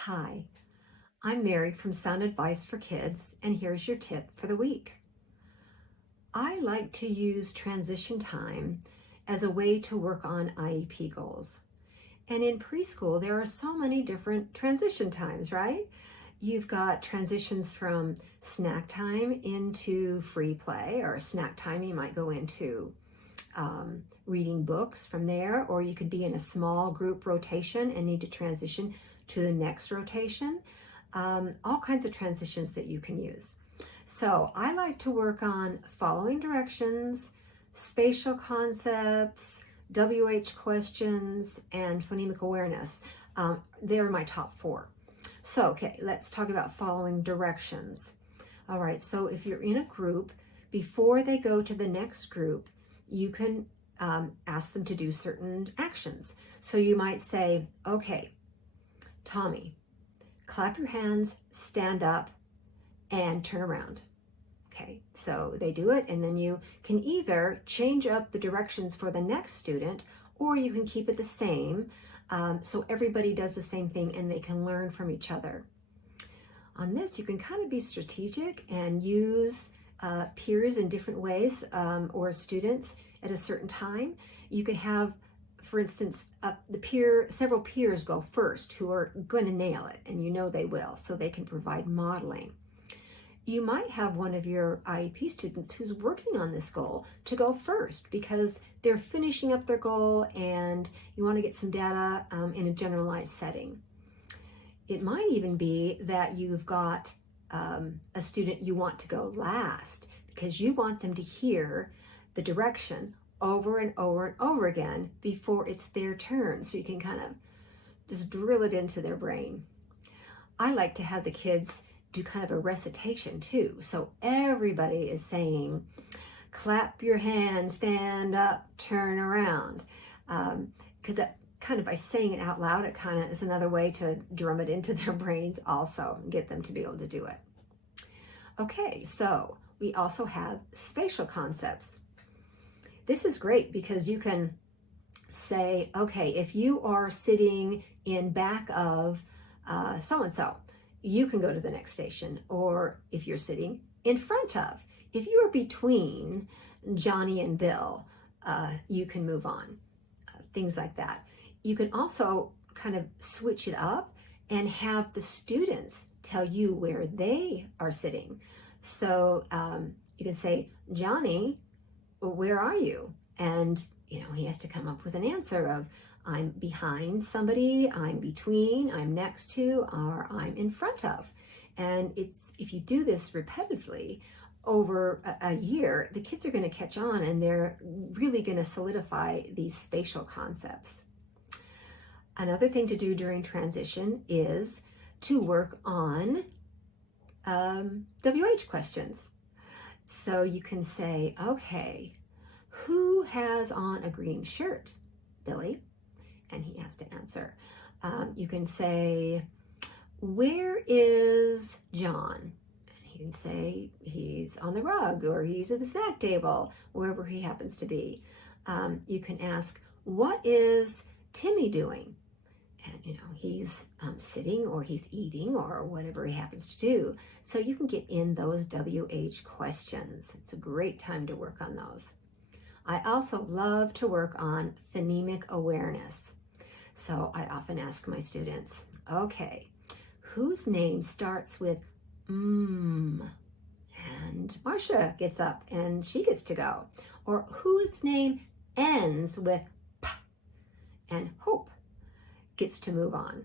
Hi, I'm Mary from Sound Advice for Kids, and here's your tip for the week. I like to use transition time as a way to work on IEP goals. And in preschool, there are so many different transition times, right? You've got transitions from snack time into free play, or snack time you might go into reading books from there, or you could be in a small group rotation and need to transition to the next rotation. All kinds of transitions that you can use. So I like to work on following directions, spatial concepts, WH questions, and phonemic awareness. They're my top four. So, okay, let's talk about following directions. All right, so if you're in a group, before they go to the next group, you can ask them to do certain actions. So you might say, okay, Tommy, clap your hands, stand up, and turn around. Okay, so they do it, and then you can either change up the directions for the next student, or you can keep it the same, so everybody does the same thing and they can learn from each other. On this, you can kind of be strategic and use peers in different ways, or students at a certain time. You could have, for instance, several peers go first who are going to nail it, and you know they will, so they can provide modeling. You might have one of your IEP students who's working on this goal to go first because they're finishing up their goal and you want to get some data in a generalized setting. It might even be that you've got a student you want to go last because you want them to hear the direction over and over and over again before it's their turn, so you can kind of just drill it into their brain. I like to have the kids do kind of a recitation too, so everybody is saying, clap your hands, stand up, turn around, because that kind of, by saying it out loud, it kind of is another way to drum it into their brains also and get them to be able to do it. Okay, so we also have spatial concepts. This is great because you can say, okay, if you are sitting in back of so-and-so, you can go to the next station. Or if you're sitting in front of, if you're between Johnny and Bill, you can move on, things like that. You can also kind of switch it up and have the students tell you where they are sitting. So you can say, Johnny, where are you? And he has to come up with an answer of, I'm behind somebody, I'm between, I'm next to, or I'm in front of. And if you do this repetitively over a year, the kids are going to catch on and they're really going to solidify these spatial concepts. Another thing to do during transition is to work on WH questions. So you can say, okay, who has on a green shirt? Billy. And he has to answer. You can say, where is John? And he can say he's on the rug, or he's at the snack table, wherever he happens to be. You can ask, what is Timmy doing? And he's sitting, or he's eating, or whatever he happens to do. So you can get in those WH questions. It's a great time to work on those. I also love to work on phonemic awareness. So I often ask my students, okay, whose name starts with And Marcia gets up and she gets to go. Or whose name ends with P and Hope gets to move on.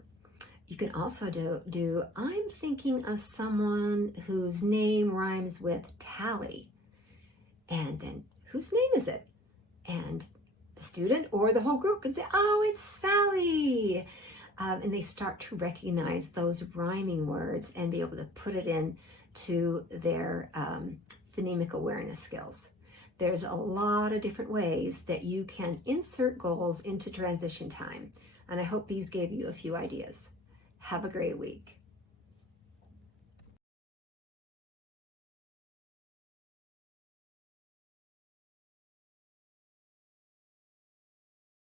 You can also do I'm thinking of someone whose name rhymes with Tally. And then whose name is it? And the student or the whole group can say, oh, it's Sally. And they start to recognize those rhyming words and be able to put it into their phonemic awareness skills. There's a lot of different ways that you can insert goals into transition time. And I hope these gave you a few ideas. Have a great week.